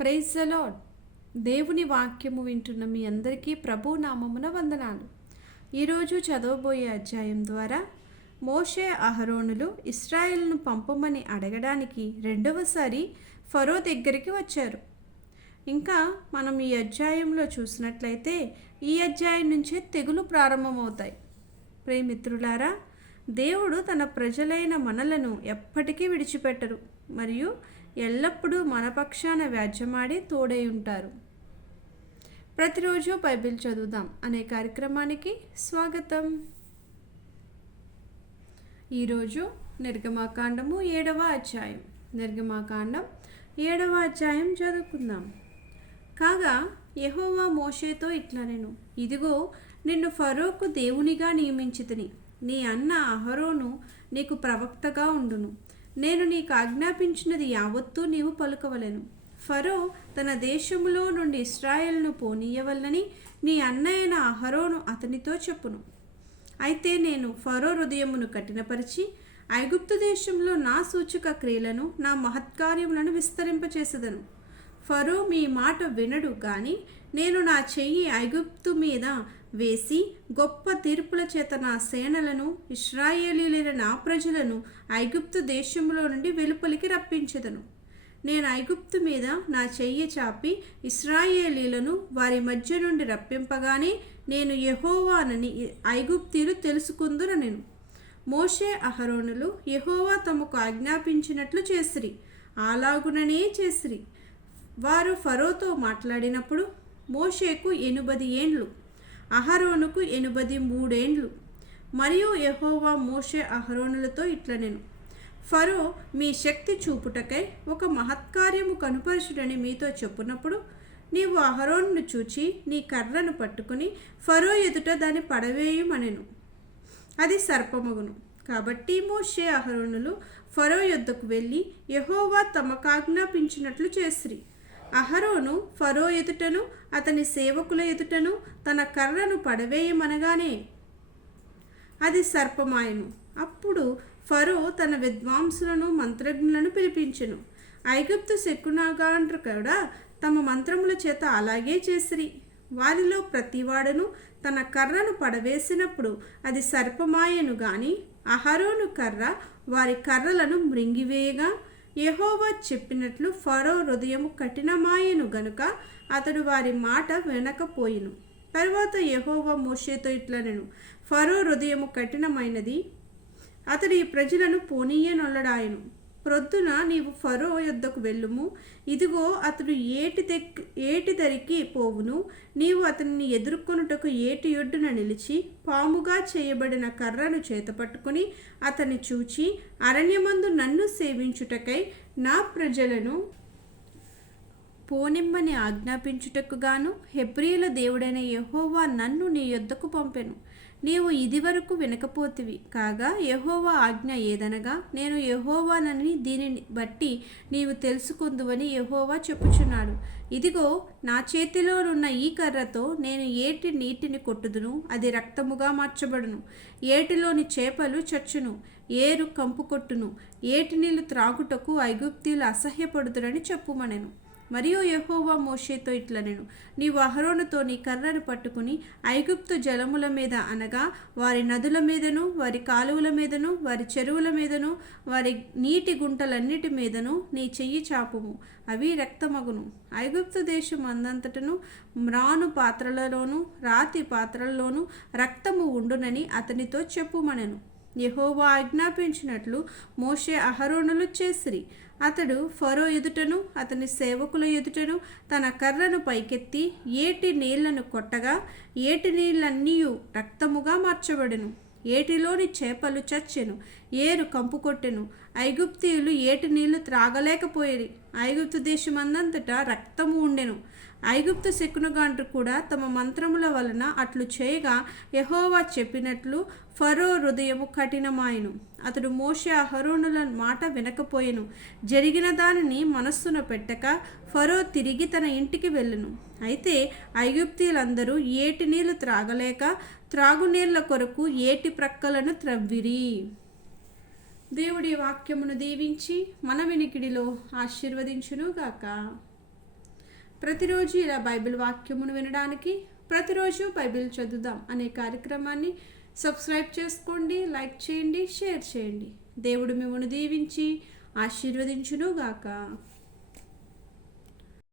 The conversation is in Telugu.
ప్రైజ్ అలాడ్ దేవుని వాక్యము వింటున్న మీ అందరికీ ప్రభు నామమున వందనాలు ఈరోజు చదవబోయే అధ్యాయం ద్వారా మోషే అహరోనులు ఇస్రాయేల్ను పంపమని అడగడానికి రెండవసారి ఫరో దగ్గరికి వచ్చారు. ఇంకా మనం ఈ అధ్యాయంలో చూసినట్లయితే ఈ అధ్యాయం నుంచే తెగులు ప్రారంభమవుతాయి. ప్రేమిత్రులారా దేవుడు తన ప్రజలైన మనలను ఎప్పటికీ విడిచిపెట్టరు. మరియు ఎల్లప్పుడూ మన పక్షాన వ్యాజ్యమాడి తోడై ఉంటారు. ప్రతిరోజు బైబిల్ చదువుదాం అనే కార్యక్రమానికి స్వాగతం. ఈరోజు నిర్గమాకాండము ఏడవ అధ్యాయం. నిర్గమాకాండం ఏడవ అధ్యాయం చదువుకుందాం. కాగా యహోవా మోషేతో ఇట్లా నేను ఇదిగో నిన్ను ఫరోకు దేవునిగా నియమించితిని. నీ అన్న అహరోను నీకు ప్రవక్తగా ఉండును. నేను నీకు ఆజ్ఞాపించినది యావత్తూ నీవు పలుకవలను. ఫరో తన దేశములో నుండి ఇస్రాయేల్ను పోనీయవలనని నీ అన్నయ్యన అహరోను అతనితో చెప్పును. అయితే నేను ఫరో హృదయమును కఠినపరిచి ఐగుప్తు దేశంలో నా సూచక క్రియలను నా మహత్కార్యములను విస్తరింపచేసేదను. ఫరో మీ మాట వినడు కానీ నేను నా చెయ్యి ఐగుప్తు మీద వేసి గొప్ప తీర్పుల చేత నా సేనలను ఇస్రాయేలీలైన నా ప్రజలను ఐగుప్తు దేశంలో నుండి వెలుపలికి రప్పించదను. నేను ఐగుప్తు మీద నా చెయ్యి చాపి ఇస్రాయేలీలను వారి మధ్య నుండి రప్పింపగానే నేను యహోవానని ఐగుప్తీలు తెలుసుకుందున నేను మోషే అహరోనులు యహోవా తమకు ఆజ్ఞాపించినట్లు చేసిరి. అలాగుననే చేసిరి. వారు ఫరోతో మాట్లాడినప్పుడు మోషేకు ఎనుబది ఏండ్లు అహరోనుకు ఎనుబది మూడేండ్లు. మరియు యహోవా మోషే అహరోనులతో ఇట్ల నేను ఫరో మీ శక్తి చూపుటకై ఒక మహత్కార్యము కనుపరచుడని మీతో చెప్పునప్పుడు నీవు అహరోన్ను చూచి నీ కర్రను పట్టుకుని ఫరో ఎదుట దాన్ని పడవేయమనెను. అది సర్పమగును. కాబట్టి మోషే అహరోనులు ఫరో యొద్దకు వెళ్ళి యహోవా తమకాజ్ఞాపించినట్లు చేసిరి. అహరోను ఫరో ఎదుటను అతని సేవకుల ఎదుటను తన కర్రను పడవేయమనగానే అది సర్పమాయను. అప్పుడు ఫరో తన విద్వాంసులను మంత్రజ్ఞులను పిలిపించెను. ఐగుప్తు శకునాగాండ్రు కూడా తమ మంత్రముల చేత అలాగే చేసిరి. వారిలో ప్రతివాడను తన కర్రను పడవేసినప్పుడు అది సర్పమాయను గాని అహరోను కర్ర వారి కర్రలను మృంగివేయగా యహోవా చెప్పినట్లు ఫరో హృదయము కఠినమాయను గనుక అతడు వారి మాట వినకపోయిను. తరువాత యహోవా మోషేతో ఇట్లా నేను ఫరో హృదయము కఠినమైనది. అతడు ఈ ప్రజలను పోనీయనొల్లడాయను. ప్రొద్దున నీవు ఫరో యొద్దకు వెళ్ళుము. ఇదిగో అతడు ఏటి దెక్ ఏటి దరికి పోవును. నీవు అతనిని ఎదుర్కొనుటకు ఏటి యొడ్డున నిలిచి పాముగా చేయబడిన కర్రను చేతపట్టుకుని అతన్ని చూచి అరణ్యమందు నన్ను సేవించుటకై నా ప్రజలను పోనిమ్మని ఆజ్ఞాపించుటకు గాను హెబ్రియుల దేవుడైన యహోవా నన్ను నీ యొద్దకు పంపెను. నీవు ఇదివరకు వినకపోతివి. కాగా యహోవా ఆజ్ఞ ఏదనగా నేను యహోవానని దీనిని బట్టి నీవు తెలుసుకుందువని యహోవా చెప్పుచున్నాడు. ఇదిగో నా చేతిలోనున్న ఈ కర్రతో నేను ఏటి నీటిని కొట్టుదును? అది రక్తముగా మార్చబడును. ఏటిలోని చేపలు చచ్చును. ఏరు కంపు కొట్టును. ఏటి నీళ్ళు త్రాగుటకు ఐగుప్తీలు అసహ్యపడుదురని చెప్పుమనెను. మరియు యహోవా మోషేతో ఇట్లనెను. నేను నీవు అహరోనుతో నీ కర్రను పట్టుకుని ఐగుప్తు జలముల మీద అనగా వారి నదుల మీదను వారి కాలువల మీదను వారి చెరువుల మీదను వారి నీటి గుంటలన్నిటి మీదను నీ చెయ్యి చాపుము. అవి రక్తమగును. ఐగుప్తు దేశం అందంతటను మ్రాను పాత్రలలోను రాతి పాత్రలలోను రక్తము ఉండునని అతనితో చెప్పుమనెను. యహోవా ఆజ్ఞాపించినట్లు మోషే అహరోనులు చేసిరి. అతడు ఫరో ఎదుటను అతని సేవకుల ఎదుటను తన కర్రను పైకెత్తి ఏటి నీళ్ళను కొట్టగా ఏటి నీళ్ళన్నీ రక్తముగా మార్చబడెను. ఏటిలోని చేపలు చచ్చెను. ఏరు కంపు కొట్టెను. ఐగుప్తీయులు ఏటి నీళ్ళు త్రాగలేకపోయేది. ఐగుప్తు దేశమందంతటా రక్తము ఉండెను. ఐగుప్తు శకునుగాండ్రు కూడా తమ మంత్రముల వలన అట్లు చేయగా యహోవా చెప్పినట్లు ఫరో హృదయము కఠినమాయను. అతడు మోషే అహరోనుల మాట వినకపోయెను. జరిగిన దానిని మనస్సున పెట్టక ఫరో తిరిగి తన ఇంటికి వెళ్ళును. అయితే ఐగుప్తీయులందరూ ఏటి నీళ్ళు త్రాగలేక త్రాగునీళ్ళ కొరకు ఏటి ప్రక్కలను త్రవ్విరి. దేవుడి వాక్యమును దీవించి మన వినికిడిలో ఆశీర్వదించునుగాక. ప్రతిరోజు ఇలా బైబిల్ వాక్యమును వినడానికి ప్రతిరోజు బైబిల్ చదువుదాం అనే కార్యక్రమాన్ని సబ్స్క్రైబ్ చేసుకోండి లైక్ చేయండి షేర్ చేయండి. దేవుడు మిమ్మల్ని దీవించి ఆశీర్వదించునుగాక.